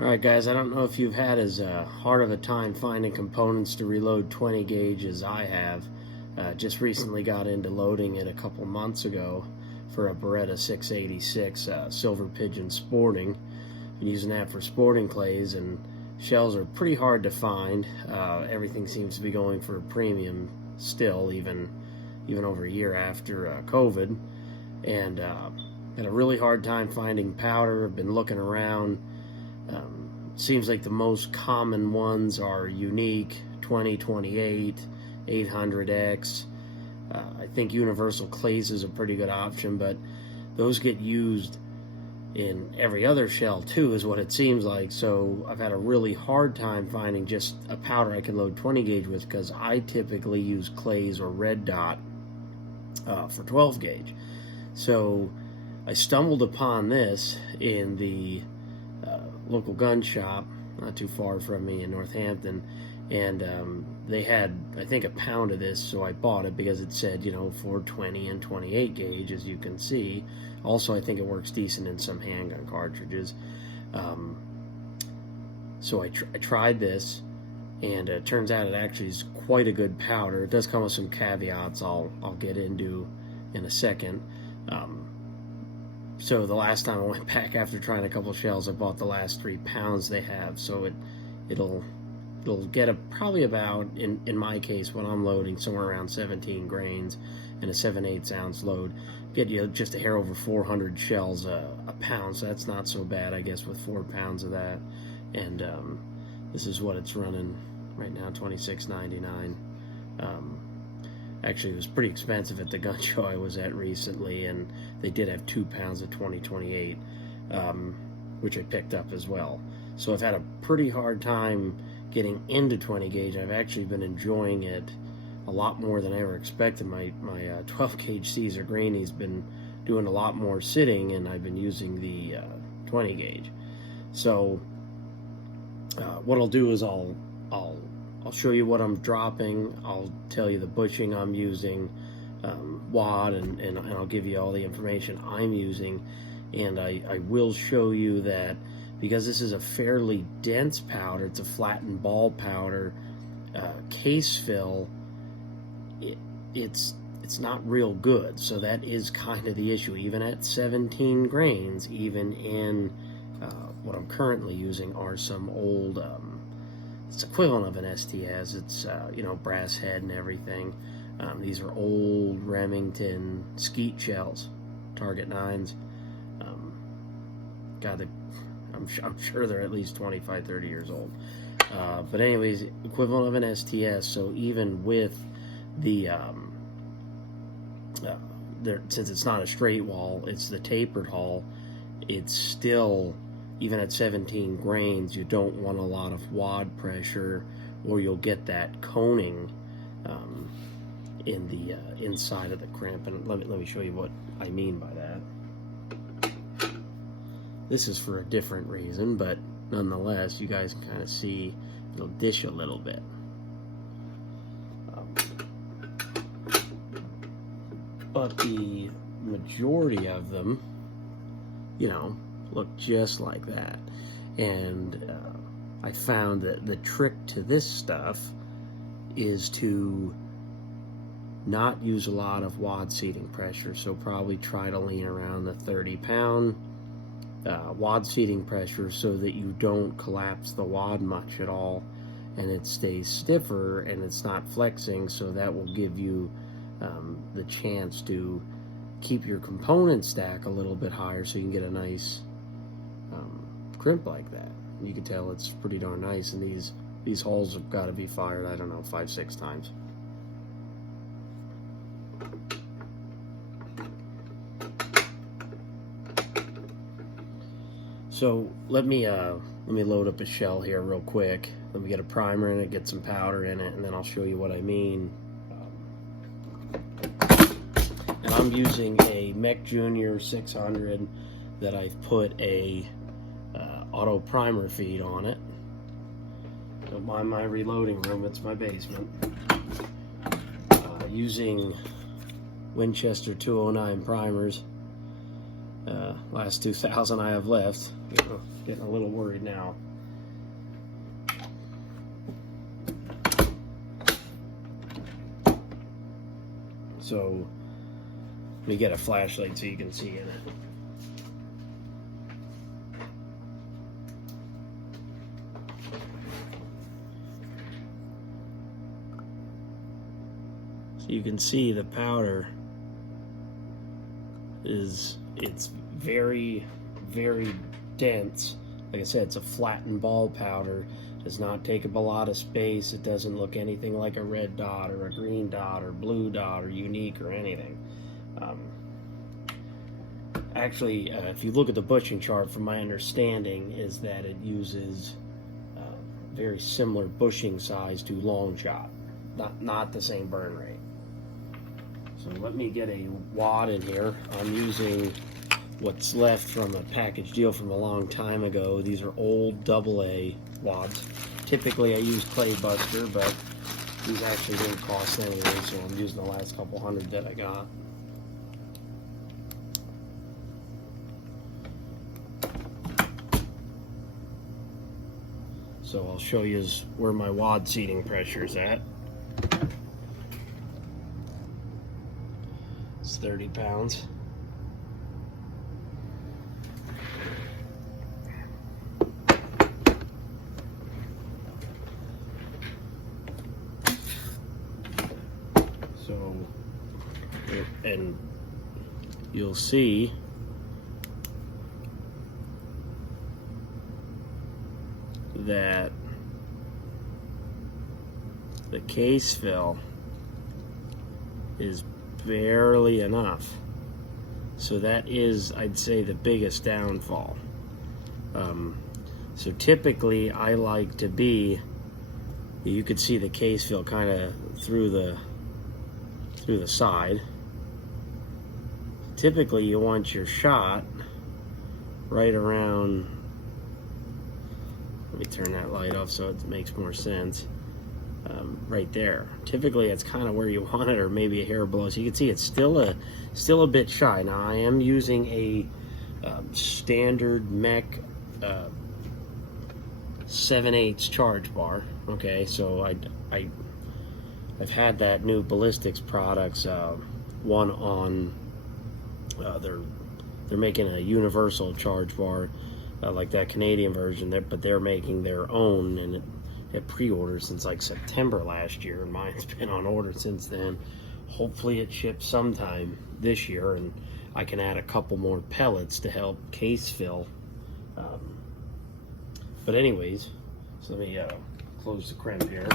Alright guys, I don't know if you've had as hard of a time finding components to reload 20 gauge as I have. Just recently got into loading it a couple months ago for a Beretta 686 Silver Pigeon Sporting. Been using that for sporting clays, and shells are pretty hard to find. Everything seems to be going for a premium still, even over a year after COVID. And had a really hard time finding powder. I've been looking around. Seems like the most common ones are Unique, 2028, 800X. I think Universal Clays is a pretty good option, but those get used in every other shell too, is what it seems like. So I've had a really hard time finding just a powder I can load 20 gauge with, because I typically use Clays or Red Dot for 12 gauge. So I stumbled upon this in the local gun shop not too far from me in Northampton, and they had, I think, a pound of this, so I bought it because it said, for 20 and 28 gauge, as you can see. Also, I think it works decent in some handgun cartridges. So I tried this, and it turns out it actually is quite a good powder. It does come with some caveats I'll get into in a second. So the last time I went back after trying a couple shells, I bought the last 3 pounds they have. So it'll get probably about, in my case, when I'm loading, somewhere around 17 grains in a 7/8 ounce load, get you just a hair over 400 shells a pound. So that's not so bad, I guess, with 4 pounds of that. And this is what it's running right now, $26.99. Actually, it was pretty expensive at the gun show I was at recently, and they did have 2 pounds of 2028, which I picked up as well. So I've had a pretty hard time getting into 20 gauge. I've actually been enjoying it a lot more than I ever expected. My 12 gauge Caesar Greeny's been doing a lot more sitting, and I've been using the 20 gauge. So what I'll do is I'll show you what I'm dropping. I'll tell you the bushing I'm using, wad, and I'll give you all the information I'm using. And I will show you that because this is a fairly dense powder, it's a flattened ball powder, case fill, it's not real good. So that is kind of the issue. Even at 17 grains, even in what I'm currently using are some old, it's equivalent of an STS. It's brass head and everything. These are old Remington skeet shells, Target 9s. I'm sure they're at least 25, 30 years old. But anyways, equivalent of an STS. So even with the since it's not a straight wall, it's the tapered hull, it's still, even at 17 grains, you don't want a lot of wad pressure, or you'll get that coning in the inside of the crimp. And let me show you what I mean by that. This is for a different reason, but nonetheless, you guys can kind of see it'll dish a little bit. But the majority of them, look just like that. And I found that the trick to this stuff is to not use a lot of wad seating pressure. So probably try to lean around the 30-pound wad seating pressure, so that you don't collapse the wad much at all, and it stays stiffer and it's not flexing. So that will give you the chance to keep your component stack a little bit higher, so you can get a nice crimp like that. You can tell it's pretty darn nice, and these holes have got to be fired, I don't know, 5-6 times. So let me load up a shell here real quick. Let me get a primer in it, get some powder in it, and then I'll show you what I mean. And I'm using a Mech Junior 600 that I've put a auto primer feed on it. Don't mind my reloading room, it's my basement. Using Winchester 209 primers. Last 2,000 I have left. Getting a little worried now. So let me get a flashlight so you can see in it. So you can see the powder it's very, very dense. Like I said, it's a flattened ball powder. Does not take up a lot of space. It doesn't look anything like a red dot or a green dot or blue dot or unique or anything. Actually, if you look at the bushing chart, from my understanding, is that it uses very similar bushing size to long shot, not the same burn rate. So let me get a wad in here. I'm using what's left from a package deal from a long time ago. These are old AA wads. Typically I use Clay Buster, but these actually didn't cost anything, so I'm using the last couple hundred that I got. So I'll show you where my wad seating pressure is at. It's 30 pounds. So, and you'll see that the case fill is barely enough. So that is, I'd say, the biggest downfall. So typically I like to be, you could see the case fill kind of through the side. Typically you want your shot right around, let me turn that light off so it makes more sense. Right there. Typically it's kind of where you want it, or maybe a hair below. So you can see it's still a bit shy. Now I am using a standard mech 7/8 charge bar. Okay, so I've had that new Ballistics products one on they're making a universal charge bar like that Canadian version there, but they're making their own, and it pre-ordered since like September last year, and mine's been on order since then. Hopefully it ships sometime this year, and I can add a couple more pellets to help case fill. But anyways, so let me close the crimp here.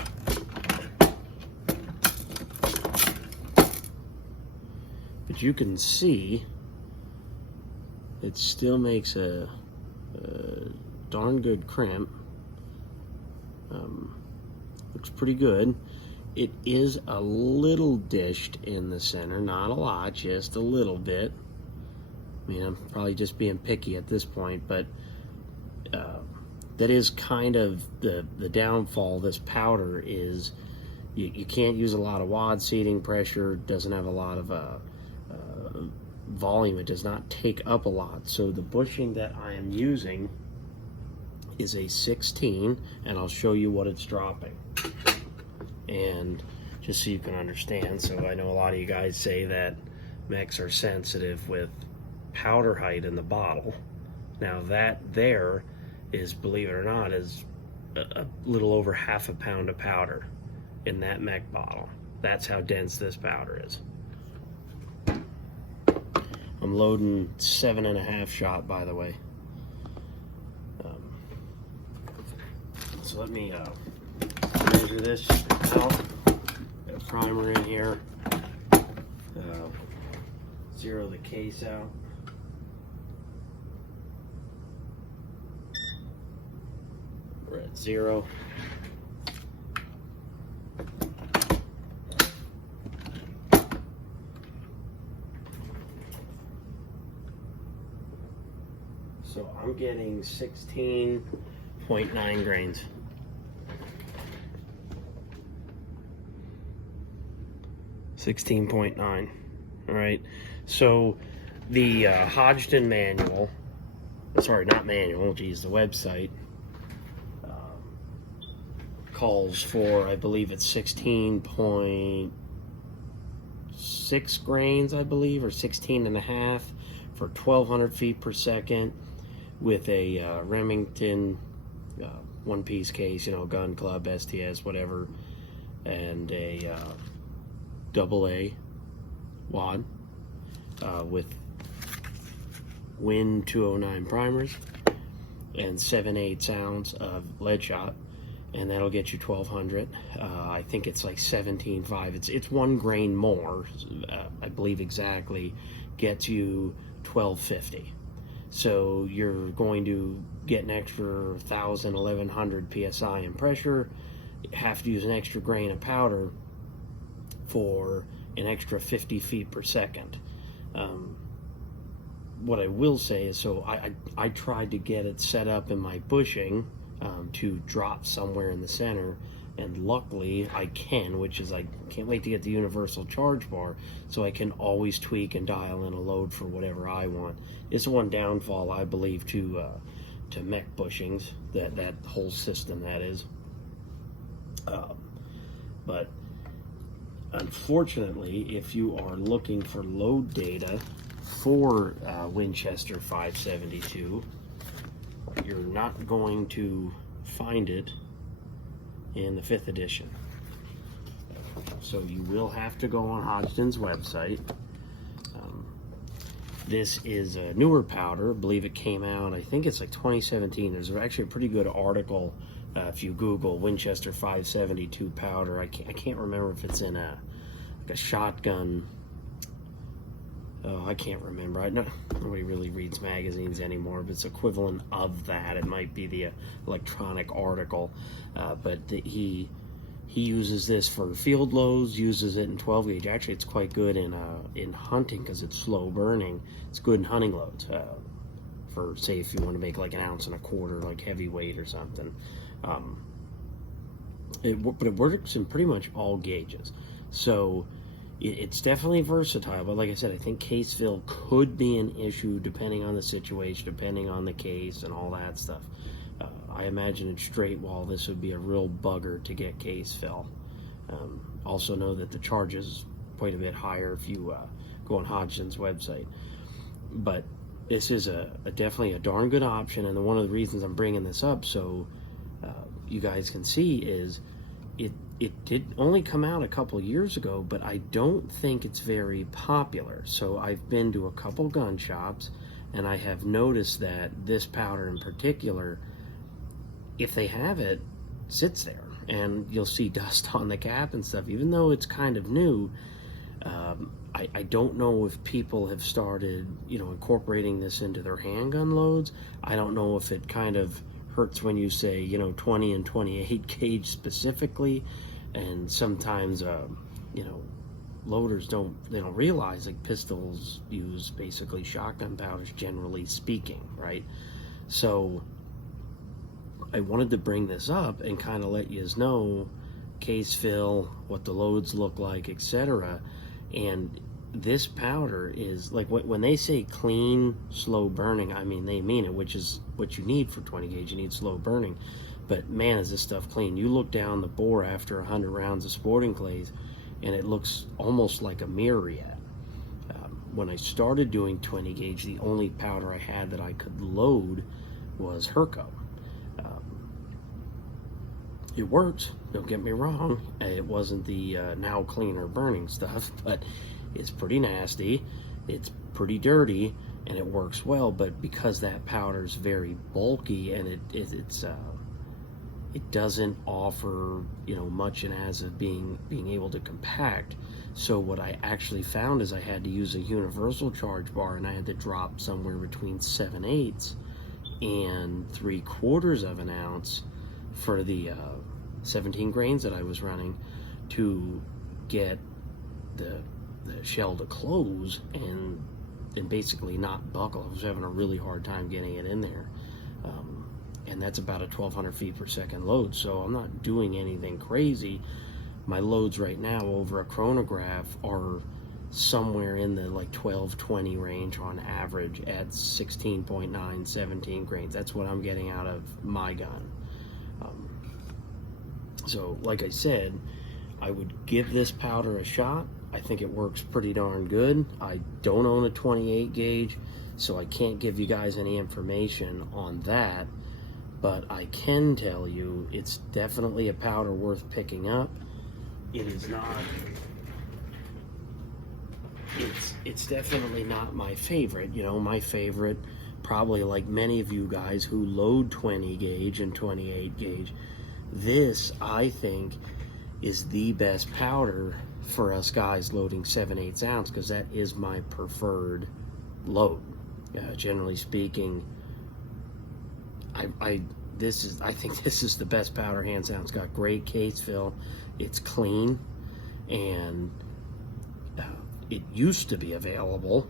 But you can see it still makes a darn good crimp. Looks pretty good. It is a little dished in the center, not a lot, just a little bit. I mean, I'm probably just being picky at this point, but that is kind of the downfall. This powder is you can't use a lot of wad seating pressure. Doesn't have a lot of volume. It does not take up a lot. So the bushing that I am using is a 16, and I'll show you what it's dropping, and just so you can understand. So I know a lot of you guys say that mechs are sensitive with powder height in the bottle. Now that there is, believe it or not, is a little over half a pound of powder in that mech bottle. That's how dense this powder is. I'm loading 7.5 shot, by the way. So let me measure this out. Got a primer in here. Zero the case out. We're at 0. So I'm getting 16.9 grains. $16.9. All right. So The Hodgdon manual, sorry, not manual, geez, the website calls for, I believe it's 16.6 grains, I believe, or 16 and a half for 1,200 feet per second with a Remington one-piece case, you know, gun club, STS, whatever, and a AA wad with Win 209 primers and 7/8 ounce of lead shot, and that'll get you 1,200. I think it's like 17.5. It's 1 grain more, I believe exactly, gets you 1,250. So you're going to get an extra 1,000, 1,100 psi in pressure. You have to use an extra grain of powder for an extra 50 feet per second. What I will say is, so I tried to get it set up in my bushing to drop somewhere in the center, and luckily I can, which is I can't wait to get the universal charge bar so I can always tweak and dial in a load for whatever I want. It's one downfall, I believe, to mech bushings, that whole system, that is. But unfortunately, if you are looking for load data for Winchester 572, you're not going to find it in the 5th edition. So you will have to go on Hodgdon's website. This is a newer powder. I believe it came out, I think it's like 2017. There's actually a pretty good article if you Google Winchester 572 powder. I can't remember if it's in like a shotgun. Oh, I can't remember. Nobody really reads magazines anymore, but it's equivalent of that. It might be the electronic article, but he uses this for field loads, uses it in 12 gauge. Actually, it's quite good in hunting because it's slow burning. It's good in hunting loads for, say, if you want to make like 1.25 ounces, like heavyweight or something. But it works in pretty much all gauges. So it's definitely versatile, but like I said, I think case fill could be an issue depending on the situation, depending on the case and all that stuff. I imagine in straight wall, this would be a real bugger to get case fill. Also know that the charge is quite a bit higher if you go on Hodgdon's website. But this is definitely a darn good option, and one of the reasons I'm bringing this up so you guys can see is it did only come out a couple years ago, but I don't think it's very popular. So I've been to a couple gun shops, and I have noticed that this powder in particular, if they have it, sits there, and you'll see dust on the cap and stuff. Even though it's kind of new, I don't know if people have started, incorporating this into their handgun loads. I don't know if it kind of hurts when you say, 20 and 28 gauge specifically, and sometimes, loaders don't realize, like, pistols use basically shotgun powders, generally speaking, right? So I wanted to bring this up and kind of let you know case fill, what the loads look like, etc. And this powder is, like, when they say clean, slow burning, I mean, they mean it, which is what you need for 20 gauge. You need slow burning. But man, is this stuff clean. You look down the bore after 100 rounds of sporting clays, and it looks almost like a myriad. When I started doing 20 gauge, the only powder I had that I could load was Herco. It works, don't get me wrong. It wasn't the now cleaner burning stuff, but it's pretty nasty, it's pretty dirty, and it works well. But because that powder is very bulky, and it doesn't offer much in as of being able to compact. So what I actually found is I had to use a universal charge bar, and I had to drop somewhere between 7/8 and 3/4 of an ounce for the 17 grains that I was running to get the shell to close and basically not buckle. I was having a really hard time getting it in there. And that's about a 1,200 feet per second load, so I'm not doing anything crazy. My loads right now over a chronograph are somewhere in the like 12-20 range on average at 16.9, 17 grains. That's what I'm getting out of my gun. So like I said, I would give this powder a shot. I think it works pretty darn good. I don't own a 28 gauge, so I can't give you guys any information on that, but I can tell you it's definitely a powder worth picking up. It is not, it's definitely not my favorite. You know, my favorite, probably like many of you guys who load 20 gauge and 28 gauge, this, I think, is the best powder for us guys loading 7/8 ounce, because that is my preferred load. Generally speaking, I think this is the best powder, hands down. It's got great case fill, it's clean, and it used to be available.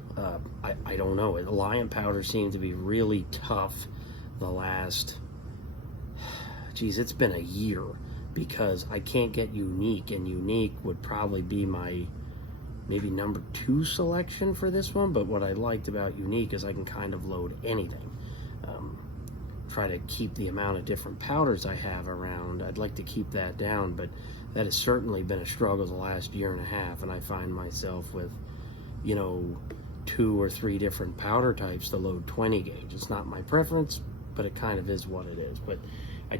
I don't know. Lion powder seemed to be really tough the last, geez, it's been a year, because I can't get Unique, and Unique would probably be my maybe number 2 selection for this one. But what I liked about Unique is I can kind of load anything. Try to keep the amount of different powders I have around. I'd like to keep that down, but that has certainly been a struggle the last year and a half, and I find myself with, you know, 2 or 3 different powder types to load 20 gauge. It's not my preference, but it kind of is what it is. But I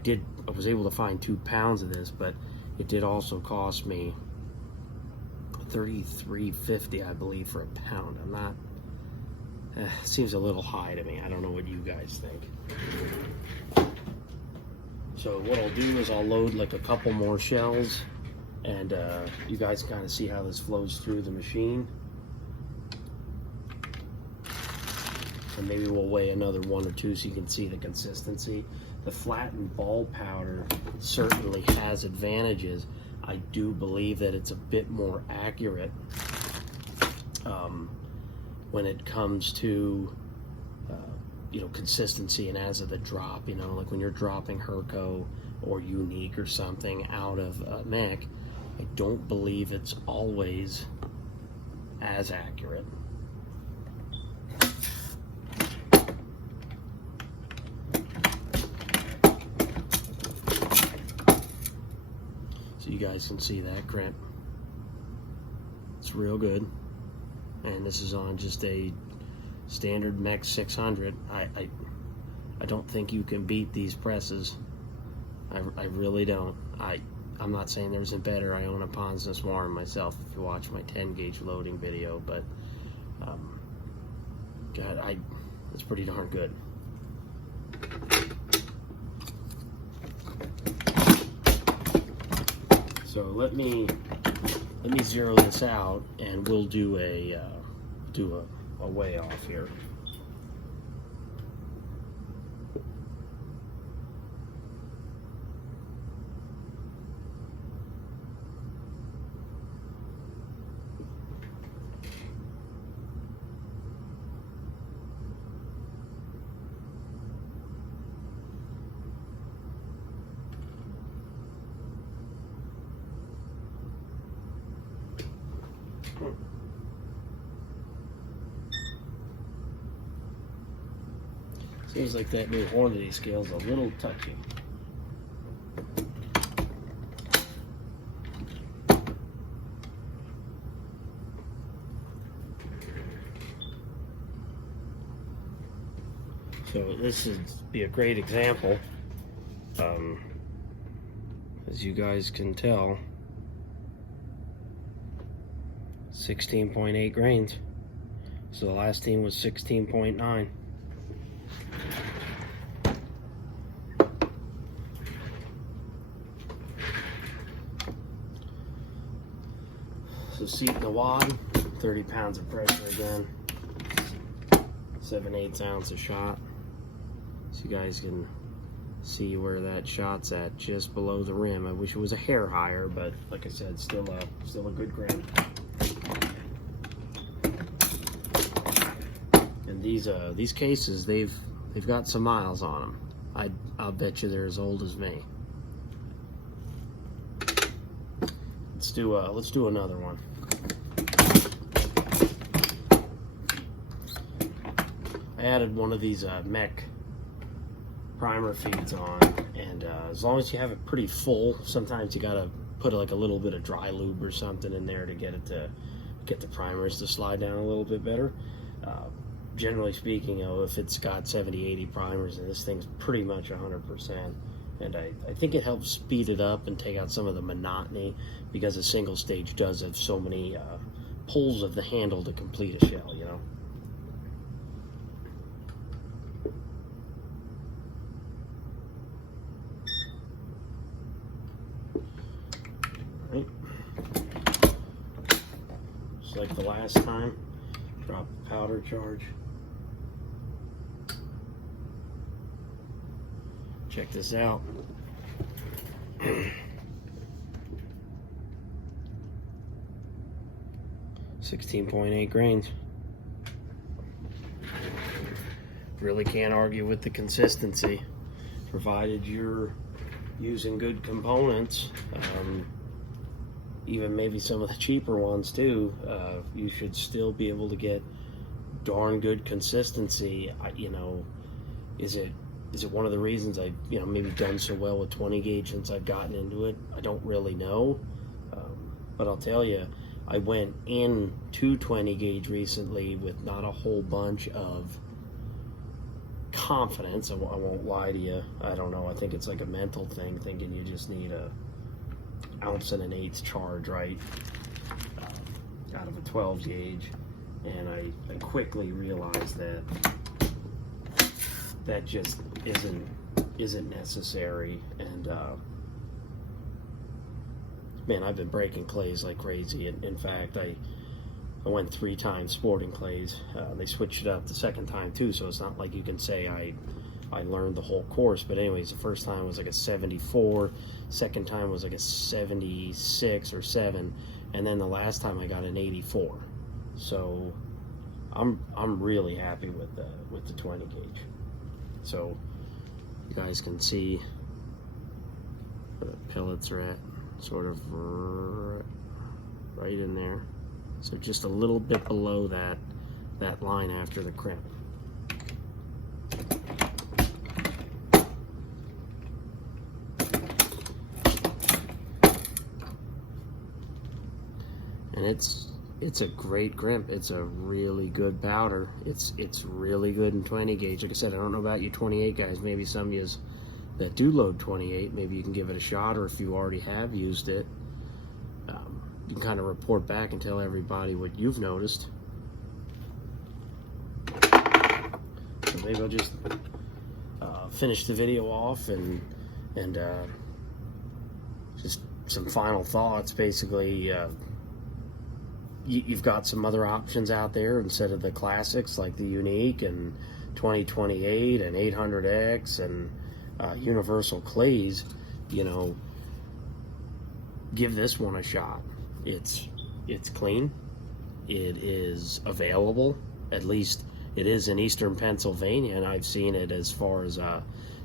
was able to find 2 pounds of this, but it did also cost me $33.50, I believe, for a pound. I'm not, seems a little high to me. I don't know what you guys think. So what I'll do is I'll load like a couple more shells, and you guys kind of see how this flows through the machine. And maybe we'll weigh another 1 or 2 so you can see the consistency. The flattened ball powder certainly has advantages. I do believe that it's a bit more accurate when it comes to you know, consistency and as of the drop. You know, like when you're dropping Herco or Unique or something out of mech, I don't believe it's always as accurate. So you guys can see that crimp. It's real good. And this is on just a standard mech 600. I don't think you can beat these presses. I really don't. I'm not saying there isn't better. I own a Ponsness Warren myself, if you watch my 10 gauge loading video, but God, it's pretty darn good. So let me zero this out, and we'll do a weigh off here. Seems like that new Hornady scale's a little touchy. So this would be a great example. As you guys can tell, 16.8 grains. So the last team was 16.9. So seat in the wad, 30 pounds of pressure again, 7/8 ounce a shot. So you guys can see where that shot's at, just below the rim. I wish it was a hair higher, but like I said, still a good grain. And these cases, they've got some miles on them. I'll bet you they're as old as me. Let's do another one. added one of these mech primer feeds on, and as long as you have it pretty full, sometimes you gotta put like a little bit of dry lube or something in there to get the primers to slide down a little bit better. Generally speaking, if it's got 70-80 primers, and this thing's pretty much 100%, and I think it helps speed it up and take out some of the monotony, because a single stage does have so many pulls of the handle to complete a shell, you know. Right. Just like the last time, drop the powder charge. Check this out. 16.8 grains. Really can't argue with the consistency, provided you're using good components. Even maybe some of the cheaper ones too, you should still be able to get darn good consistency. You know, is it one of the reasons I've, you know, maybe done so well with 20 gauge since I've gotten into it? I don't really know, but I'll tell you, I went into 20 gauge recently with not a whole bunch of confidence. I won't lie to you. I don't know. I think it's like a mental thing, thinking you just need a 1 1/8 ounce charge, right, out of a 12 gauge, and I quickly realized that just isn't necessary. And man, I've been breaking clays like crazy. In fact, I went 3 times sporting clays. They switched it up the second time too, so it's not like you can say I learned the whole course. But anyways, the first time was like a 74, second time was like a 76 or 7, and then the last time I got an 84. So I'm really happy with the 20 gauge. So you guys can see where the pellets are at, sort of right in there. So just a little bit below that line after the crimp. And it's a great crimp. It's a really good powder. It's really good in 20 gauge. Like I said, I don't know about you 28 guys. Maybe some of you that do load 28, maybe you can give it a shot, or if you already have used it, you can kind of report back and tell everybody what you've noticed. So maybe I'll just finish the video off and just some final thoughts. Basically, you've got some other options out there instead of the classics like the Unique and 2028 and 800X and Universal Clays. You know, give this one a shot. It's clean. It is available. At least it is in Eastern Pennsylvania, and I've seen it as far as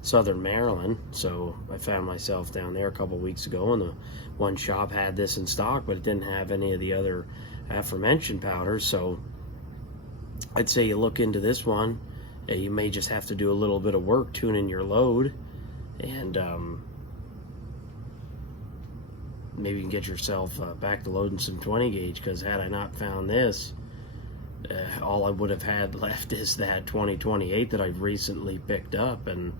Southern Maryland. So I found myself down there a couple weeks ago, and the one shop had this in stock, but it didn't have any of the other aforementioned powders. So I'd say you look into this one. You may just have to do a little bit of work tuning your load, and maybe you can get yourself back to loading some 20 gauge, because had I not found this, all I would have had left is that 2028 that I've recently picked up. And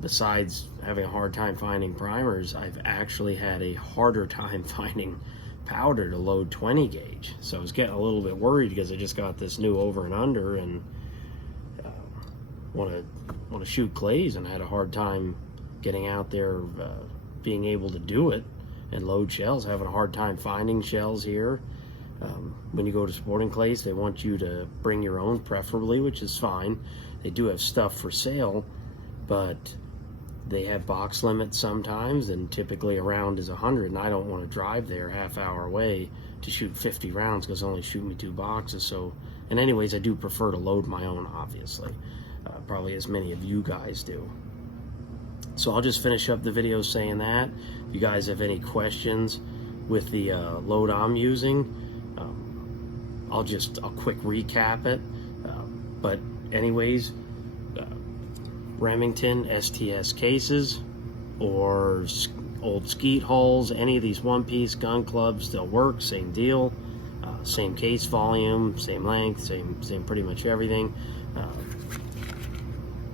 besides having a hard time finding primers, I've actually had a harder time finding powder to load 20 gauge. So I was getting a little bit worried because I just got this new over and under, and want to shoot clays, and I had a hard time getting out there, being able to do it and load shells. Having a hard time finding shells here. When you go to sporting clays, they want you to bring your own, preferably, which is fine. They do have stuff for sale, but they have box limits sometimes, and typically a round is 100, and I don't want to drive there half-hour away to shoot 50 rounds because they only shoot me 2 boxes. So, and anyways, I do prefer to load my own, obviously, probably as many of you guys do. So I'll just finish up the video saying that. If you guys have any questions with the load I'm using, I'll quick recap it. But anyways, Remington STS cases or old skeet hulls, any of these one-piece gun clubs, they'll work. Same deal, same case volume, same length, same pretty much everything.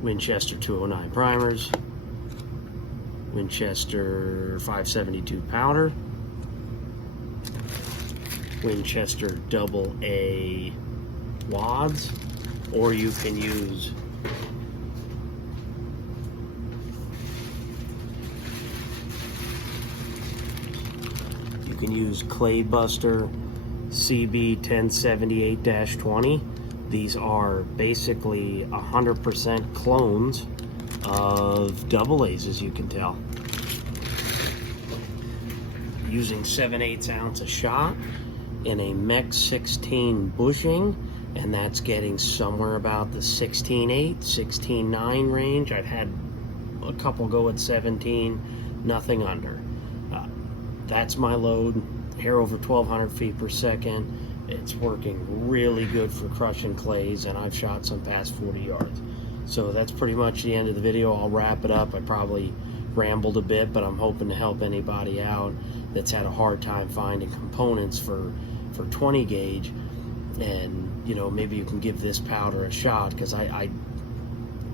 Winchester 209 primers, Winchester 572 powder, Winchester AA wads, or you can use Clay Buster CB 1078-20. These are basically 100% clones of double A's, as you can tell. Using 7/8 ounce a shot in a Mech 16 bushing, and that's getting somewhere about the 16.8, 16.9 range. I've had a couple go at 17, nothing under. That's my load, hair over 1,200 feet per second. It's working really good for crushing clays, and I've shot some past 40 yards. So that's pretty much the end of the video. I'll wrap it up. I probably rambled a bit, but I'm hoping to help anybody out that's had a hard time finding components for 20 gauge, and you know, maybe you can give this powder a shot, because I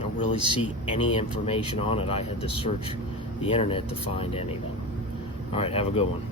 don't really see any information on it. I had to search the internet to find anything. All right, have a good one.